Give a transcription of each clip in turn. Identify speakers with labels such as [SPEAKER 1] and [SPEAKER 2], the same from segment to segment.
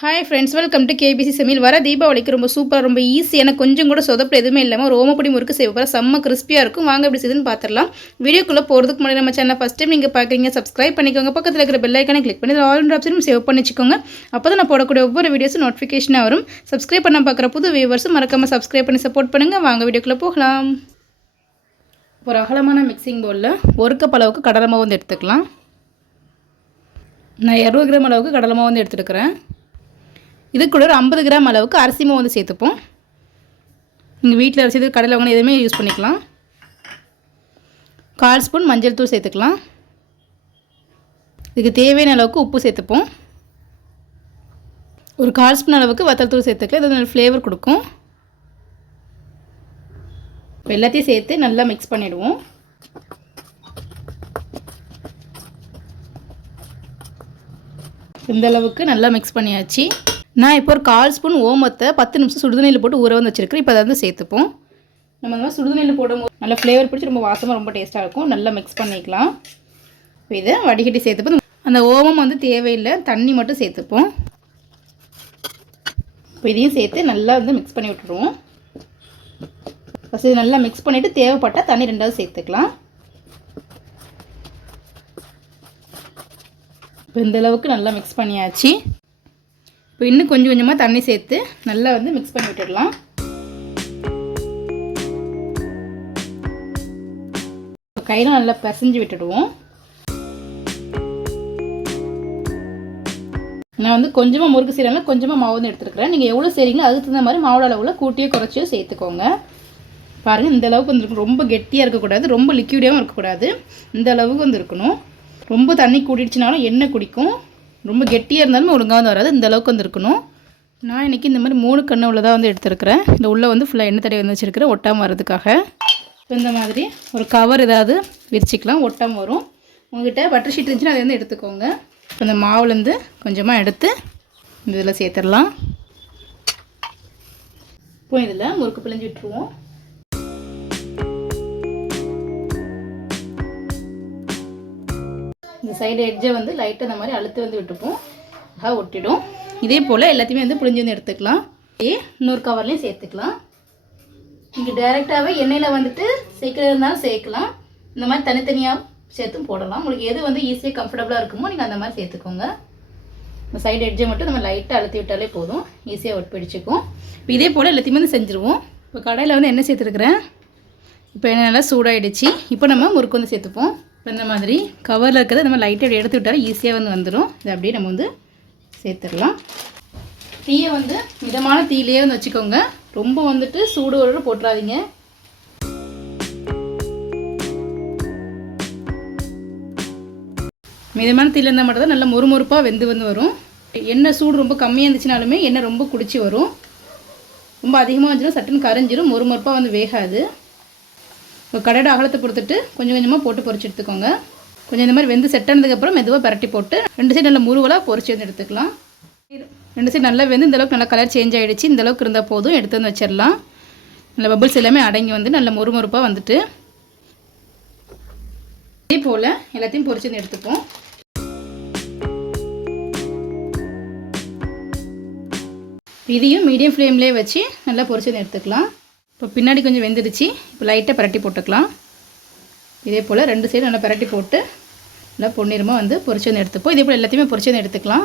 [SPEAKER 1] Hi friends welcome to KBC சமையல் வர தீபாவளிக்கு ரொம்ப சூப்பராக ரொம்ப ஈஸியான கொஞ்சம் கூட சொதப்பு எதுவுமே இல்லாமல் ஒரு முறுக்கு செய்ய போகிற செம்ம கிறிஸ்பியாக இருக்கும். வாங்க எப்படி செய்யுதுன்னு பார்த்துடலாம் வீடியோக்குள்ளே போகிறதுக்கு முன்னாடி நம்ம சேனல் ஃபஸ்ட் டைம் நீங்கள் பார்க்குறீங்க சப்ஸ்கிரைப் பண்ணிக்கோங்க. பக்கத்தில் இருக்கிற பெல் ஐக்கானை கிளிக் பண்ணி ஆல் ஆப்ஷனும் சேவ் பண்ணி வச்சுக்கோங்க. அப்போ தான் நான் போடக்கூடிய ஒவ்வொரு வீடியோஸும் நோட்டிஃபிகேஷனாக வரும். சப்ஸ்கிரைப் பண்ண பார்க்குற புது வியூவர்ஸும் மறக்காமல் சப்ஸ்கிரைப் பண்ணி சப்போர்ட் பண்ணுங்கள் வாங்க வீடியோக்குள்ளே போகலாம். ஒரு அகலமான மிக்சிங் பவுலில் ஒரு கப் அளவுக்கு கடலை மாவு வந்து எடுத்துக்கலாம். நான் இரநூறு கிராம் அளவுக்கு கடலை மாவு வந்து எடுத்துருக்கிறேன் இது கூட ஒரு ஐம்பது கிராம் அளவுக்கு அரிசி மாவு வந்து சேர்த்துப்போம். நீங்கள் வீட்டில் அரிசி கடையில் வாங்கின எதுவுமே யூஸ் பண்ணிக்கலாம். கால் ஸ்பூன் மஞ்சள் தூள் சேர்த்துக்கலாம். இதுக்கு தேவையான அளவுக்கு உப்பு சேர்த்துப்போம். ஒரு கால் ஸ்பூன் அளவுக்கு வத்தல் தூள் சேர்த்துக்கலாம். இது நல்ல ஃப்ளேவர் கொடுக்கும். எல்லாத்தையும் சேர்த்து நல்லா மிக்ஸ் பண்ணிவிடுவோம் இந்த அளவுக்கு நல்லா மிக்ஸ் பண்ணியாச்சு. நான் இப்போ ஒரு கால் ஸ்பூன் ஓமத்தை பத்து நிமிஷம் சுடுதண்ணியில் போட்டு ஊற வந்து வச்சுருக்கேன் இப்போ அதை வந்து சேர்த்துப்போம். நம்ம இந்த மாதிரி சுடுதண்ணியில் போடும்போது நல்லா ஃப்ளேவர் பிடிச்சி ரொம்ப வாசமாக ரொம்ப டேஸ்ட்டாக இருக்கும். நல்லா மிக்ஸ் பண்ணிக்கலாம். இப்போ இதை வடிகட்டி சேர்த்துப்போம். அந்த ஓமம் வந்து தேவையில்லை. தண்ணி மட்டும் சேர்த்துப்போம். இப்போ இதையும் சேர்த்து நல்லா வந்து மிக்ஸ் பண்ணி விட்டுருவோம். ஃபஸ்ட் இது நல்லா மிக்ஸ் பண்ணிவிட்டு தேவைப்பட்டால் தண்ணி ரெண்டாவது சேர்த்துக்கலாம். இப்போ இந்தளவுக்கு நல்லா மிக்ஸ் பண்ணியாச்சு. இப்போ இன்னும் கொஞ்சம் கொஞ்சமாக தண்ணி சேர்த்து நல்லா வந்து மிக்ஸ் பண்ணி விட்டுடலாம். கையில் நல்லா பிசைஞ்சு விட்டுடுவோம். நான் வந்து கொஞ்சமாக முறுக்கு செய்கிறாங்க கொஞ்சமாக மாவு வந்து எடுத்துருக்கிறேன். நீங்கள் எவ்வளோ செய்கிறீங்களோ அதுக்கு தகுந்த மாதிரி மாவோட அளவில் கூட்டியோ குறைச்சியோ சேர்த்துக்கோங்க. பாருங்கள் இந்த அளவுக்கு வந்துருக்கும் ரொம்ப கெட்டியாக இருக்கக்கூடாது ரொம்ப லிக்யூடாகவும் இருக்கக்கூடாது. இந்த அளவுக்கு வந்து இருக்கணும். ரொம்ப தண்ணி கூட்டிடுச்சுனாலும் எண்ணெய் குடிக்கும். ரொம்ப கெட்டியாக இருந்தாலும் ஒழுங்காக வந்து வராது. இந்த அளவுக்கு வந்து இருக்கணும். நான் இன்றைக்கி இந்த மாதிரி மூணு கண்ணு உள்ளதாக வந்து எடுத்துருக்கிறேன். இந்த உள்ளே வந்து ஃபுல்லாக எண்ணெய் தடவை வந்து வச்சுருக்கிறேன் ஒட்டாமல் வரதுக்காக இந்த மாதிரி ஒரு கவர் ஏதாவது விரிச்சிக்கலாம் ஒட்டாமல் வரும். உங்ககிட்ட பட்டர் ஷீட் இருந்துச்சுன்னா அதை வந்து எடுத்துக்கோங்க. இப்போ இந்த மாவுலேருந்து கொஞ்சமாக எடுத்து இந்த இதில் சேர்த்துடலாம். இப்போ இதில் முறுக்கு பிழிஞ்சு விட்டுருவோம். இந்த சைடு எட்ஜை வந்து லைட்டாக இந்த மாதிரி அழுத்து வந்து விட்டுப்போம். அழகாக ஒட்டிடும். இதே போல் எல்லாத்தையுமே வந்து புளிஞ்சு வந்து எடுத்துக்கலாம். இதே இன்னொரு கவர்லேயும் சேர்த்துக்கலாம். நீங்கள் டைரெக்டாகவே எண்ணெயில் வந்துட்டு சேர்க்கறது இருந்தாலும் சேர்க்கலாம். இந்த மாதிரி தனித்தனியாக சேர்த்தும் போடலாம். உங்களுக்கு எது வந்து ஈஸியாக கம்ஃபர்டபுளாக இருக்குமோ நீங்கள் அந்த மாதிரி சேர்த்துக்கோங்க. இந்த சைடு எட்ஜை மட்டும் நம்ம லைட்டாக அழுத்தி விட்டாலே போதும். ஈஸியாக ஒட்டு பிடிச்சிக்கும். இப்போ இதே போல் எல்லாத்தையுமே வந்து செஞ்சுருவோம். இப்போ கடையில் வந்து என்ன சேர்த்துருக்குறேன். இப்போ என்ன நல்லா சூடாகிடுச்சு இப்போ நம்ம முறுக்கு வந்து சேர்த்துப்போம். இப்போ இந்த மாதிரி கவரில் இருக்கிறத நம்ம லைட்டாக எடுத்து விட்டாலும் ஈஸியாக வந்து வந்துடும் இதை அப்படியே நம்ம வந்து சேர்த்துடலாம். தீயை வந்து மிதமான தீயிலேயே வந்து வச்சுக்கோங்க. ரொம்ப வந்துட்டு சூடு ஒரு போட்டுறாதீங்க. மிதமான தீயில் இருந்தால் மட்டும் தான் நல்லா மொறுமொறுப்பாக வெந்து வந்து வரும். எண்ணெய் சூடு ரொம்ப கம்மியாக இருந்துச்சுனாலுமே எண்ணெய் ரொம்ப குடிச்சு வரும். ரொம்ப அதிகமாக வந்துச்சுன்னா சட்டுன்னு கரைஞ்சிரும். மொறுமொறுப்பாக வந்து வேகாது. இப்போ கடையோட அகலத்தை பொறுத்துட்டு கொஞ்சம் கொஞ்சமாக போட்டு பொரிச்சு எடுத்துக்கோங்க. கொஞ்சம் இந்த மாதிரி வெந்து செட் ஆனதுக்கப்புறம் மெதுவாக பரட்டி போட்டு ரெண்டு சைடு நல்லா முருவலாக பொரிச்சு வந்து எடுத்துக்கலாம். ரெண்டு சைடு நல்லா வெந்து இந்தளவுக்கு நல்லா கலர் சேஞ்ச் ஆகிடுச்சு இந்தளவுக்கு இருந்தால் போதும் எடுத்து வந்து வச்சிடலாம். நல்ல பபிள்ஸ் எல்லாமே அடங்கி வந்து நல்ல முறுமுறுப்பாக வந்துட்டு. இதே போல் எல்லாத்தையும் பொறிச்சு வந்து எடுத்துப்போம். இதையும் மீடியம் ஃப்ளேம்லேயே வச்சு நல்லா பொறிச்சு வந்து எடுத்துக்கலாம். இப்போ பின்னாடி கொஞ்சம் வெந்துடுச்சு. இப்போ லைட்டாக பரட்டி போட்டுக்கலாம். இதே போல் ரெண்டு சைடும் நல்லா பரட்டி போட்டு நல்லா பொன்னிறமாக வந்து பொரிச்சு வந்து எடுத்துப்போம். இதே போல் எல்லாத்தையுமே பொரிச்சு வந்து எடுத்துக்கலாம்.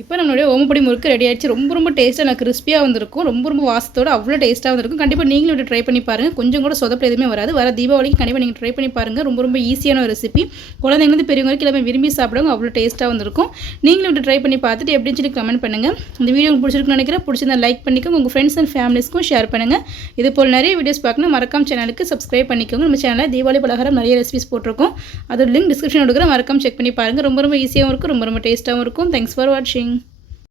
[SPEAKER 1] இப்போ நம்மளுடைய ஓமப்படி முறுக்கு ரெடி ஆகிடுச்சு ரொம்ப ரொம்ப டேஸ்ட்டாக நல்லா கிறிஸ்பியாக வந்திருக்கும். ரொம்ப ரொம்ப வாசத்தோடு அவ்வளோ டேஸ்ட்டாக வந்திருக்கும். கண்டிப்பாக நீங்களும் இப்படி ட்ரை பண்ணி பாருங்கள் கொஞ்சம் கூட சொதப்பில் எதுவுமே வராது. வர தீபாவளிக்கு கண்டிப்பாக நீங்கள் ட்ரை பண்ணி பாருங்கள் ரொம்ப ரொம்ப ஈஸியான ஒரு ரெசிபி குழந்தைங்க பெரியவங்களுக்கு எல்லாமே விரும்பி சாப்பிடுவாங்க. அவ்வளோ டேஸ்ட்டாக வந்திருக்கும். நீங்களும் இப்படி ட்ரை பண்ணி பார்த்துட்டு எப்படின்னு சொல்லி கமெண்ட் பண்ணுங்கள் இந்த வீடியோ உங்களுக்கு பிடிச்சிருக்குன்னு நினைக்கிறேன். பிடிச்சிருந்தா லைக் பண்ணிக்கோங்க. உங்கள் ஃப்ரெண்ட்ஸ் அண்ட் ஃபேமிலிஸ்க்கும் ஷேர் பண்ணுங்கள் இது போல் நிறைய வீடியோஸ் பார்க்கணும். மறக்காம சேனலுக்கு சப்ஸ்கிரைப் பண்ணிக்கோங்க. நம்ம சேனலில் தீபாவளி பலகாரம் நிறைய ரெசிபிஸ் போட்டிருக்கோம். அதோட லிங்க் டிஸ்கிரிப்ஷன் கொடுக்குறேன். மறக்காம செக் பண்ணி பாருங்கள் ரொம்ப ரொம்ப ஈஸியாகவும் இருக்கும். ரொம்ப ரொம்ப டேஸ்ட்டாகவும் இருக்கும். தேங்க்ஸ் ஃபார் வாட்சிங்